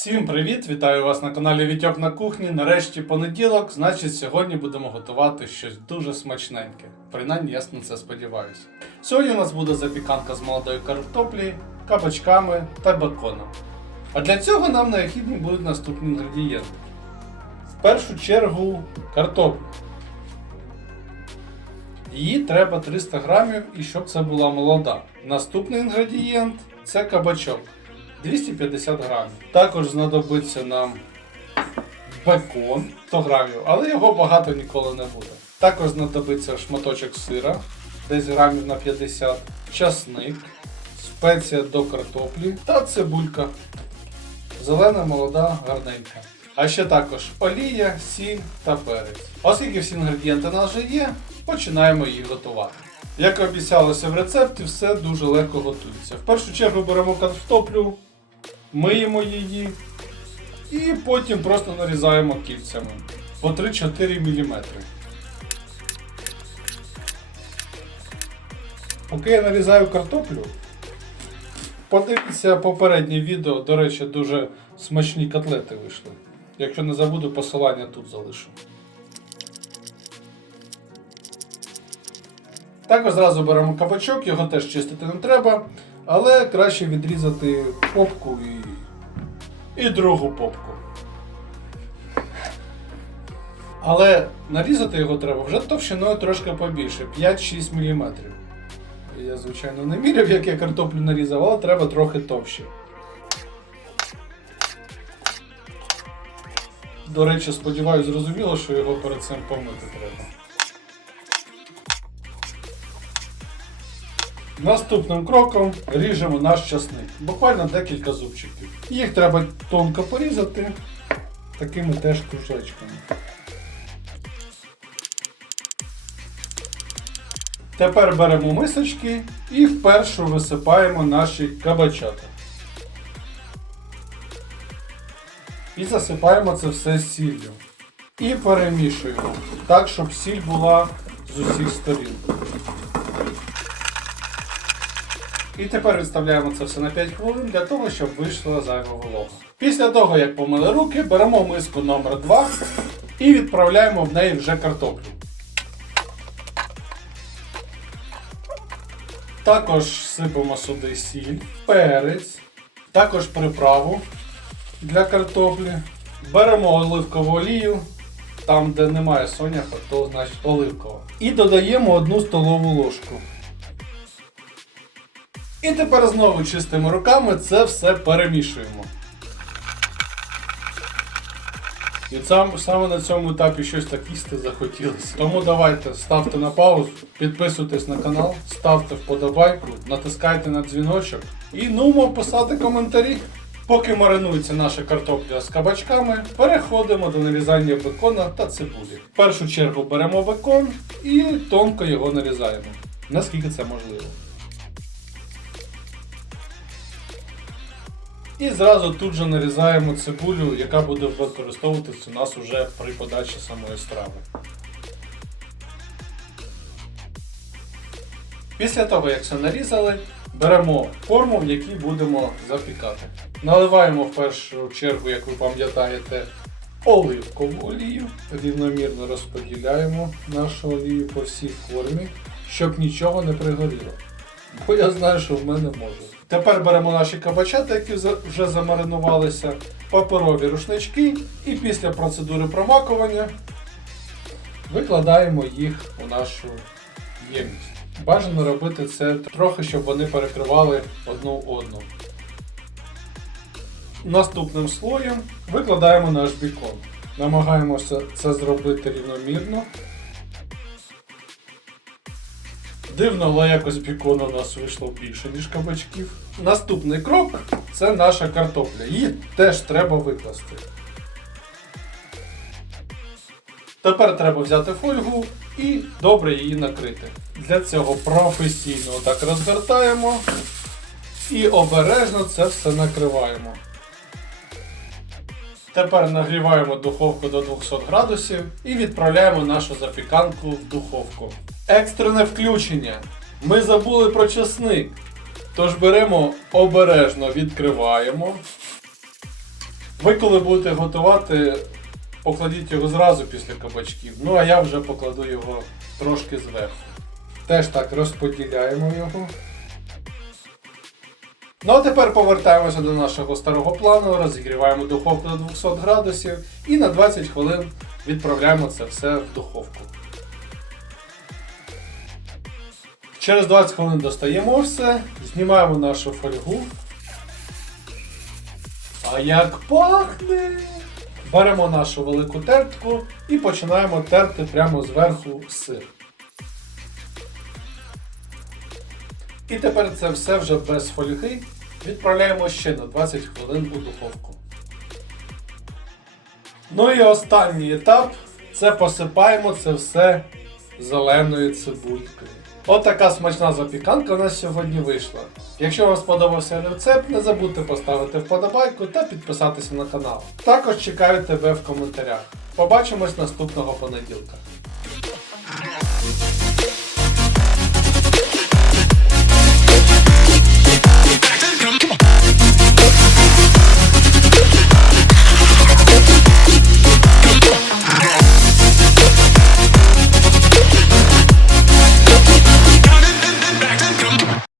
Всім привіт! Вітаю вас на каналі Вітьок на кухні. Нарешті понеділок, значить, сьогодні будемо готувати щось дуже смачненьке. Принаймні, я на це сподіваюся. Сьогодні у нас буде запіканка з молодої картоплі, кабачками та беконом. А для цього нам необхідні будуть наступні інгредієнти. В першу чергу картоплю. Її треба 300 грамів і щоб це була молода. Наступний інгредієнт це кабачок 250 грамів. Також знадобиться нам бекон 100 грамів, але його багато ніколи не буде. Також знадобиться шматочок сира, десь грамів на 50, часник, спеція до картоплі та цибулька. Зелена, молода, гарненька. А ще також олія, сіль та перець. Оскільки всі інгредієнти у нас вже є, починаємо їх готувати. Як і обіцялося в рецепті, все дуже легко готується. В першу чергу беремо картоплю, миємо її і потім просто нарізаємо кільцями по 3-4 мм. Поки я нарізаю картоплю, подивіться попереднє відео, до речі, дуже смачні котлети вийшли. Якщо не забуду, посилання тут залишу. Також зразу беремо кабачок, його теж чистити не треба, але краще відрізати попку і, і другу попку. Але нарізати його треба вже товщиною трошки побільше 5-6 мм. Я, звичайно, не міряв, як я картоплю нарізав, але треба трохи товще. До речі, сподіваюся, зрозуміло, що його перед цим помити треба. Наступним кроком ріжемо наш часник. Буквально декілька зубчиків. Їх треба тонко порізати такими теж кружечками. Тепер беремо мисочки і вперше висипаємо наші кабачата. І засипаємо це все сіллю. І перемішуємо так, щоб сіль була з усіх сторін. І тепер відставляємо це все на 5 хвилин для того, щоб вийшла зайва волога. Після того, як помили руки, беремо миску номер 2 і відправляємо в неї вже картоплю. Також сипемо сюди сіль, перець, також приправу для картоплі. Беремо оливкову олію, там де немає соняха, то значить оливкова. І додаємо одну столову ложку. І тепер знову чистими руками це все перемішуємо. І сам, саме на цьому етапі щось так їсти захотілося. Тому давайте ставте на паузу, підписуйтесь на канал, ставте вподобайку, натискайте на дзвіночок і нумо писати коментарі. Поки маринується наша картопля з кабачками, переходимо до нарізання бекона та цибулі. В першу чергу беремо бекон і тонко його нарізаємо. Наскільки це можливо. І зразу тут же нарізаємо цибулю, яка буде використовуватись у нас уже при подачі самої страви. Після того, як все нарізали, беремо форму, в якій будемо запікати. Наливаємо в першу чергу, як ви пам'ятаєте, оливкову олію. Рівномірно розподіляємо нашу олію по всій формі, щоб нічого не пригоріло. Бо я знаю, що в мене може. Тепер беремо наші кабачата, які вже замаринувалися, паперові рушнички і після процедури промакування викладаємо їх у нашу ємність. Бажано робити це трохи, щоб вони перекривали одну одну. Наступним слоєм викладаємо наш бікон. Намагаємося це зробити рівномірно. Дивно, але якось бікону у нас вийшло більше, ніж кабачків. Наступний крок це наша картопля. Її теж треба викласти. Тепер треба взяти фольгу і добре її накрити. Для цього професійно так розгортаємо і обережно це все накриваємо. Тепер нагріваємо духовку до 200 градусів і відправляємо нашу запіканку в духовку. Екстрене включення. Ми забули про часник. Тож беремо обережно, відкриваємо. Ви коли будете готувати, покладіть його зразу після кабачків. Ну а я вже покладу його трошки зверху. Теж так розподіляємо його. Ну а тепер повертаємося до нашого старого плану, розігріваємо духовку до 200 градусів і на 20 хвилин відправляємо це все в духовку. Через 20 хвилин достаємо все, знімаємо нашу фольгу. А як пахне! Беремо нашу велику тертку і починаємо терти прямо зверху сир. І тепер це все вже без фольги відправляємо ще на 20 хвилин у духовку. Ну і останній етап це посипаємо це все зеленою цибулькою. От така смачна запіканка у нас сьогодні вийшла. Якщо вам сподобався рецепт, не забудьте поставити вподобайку та підписатися на канал. Також чекаю тебе в коментарях. Побачимось наступного понеділка.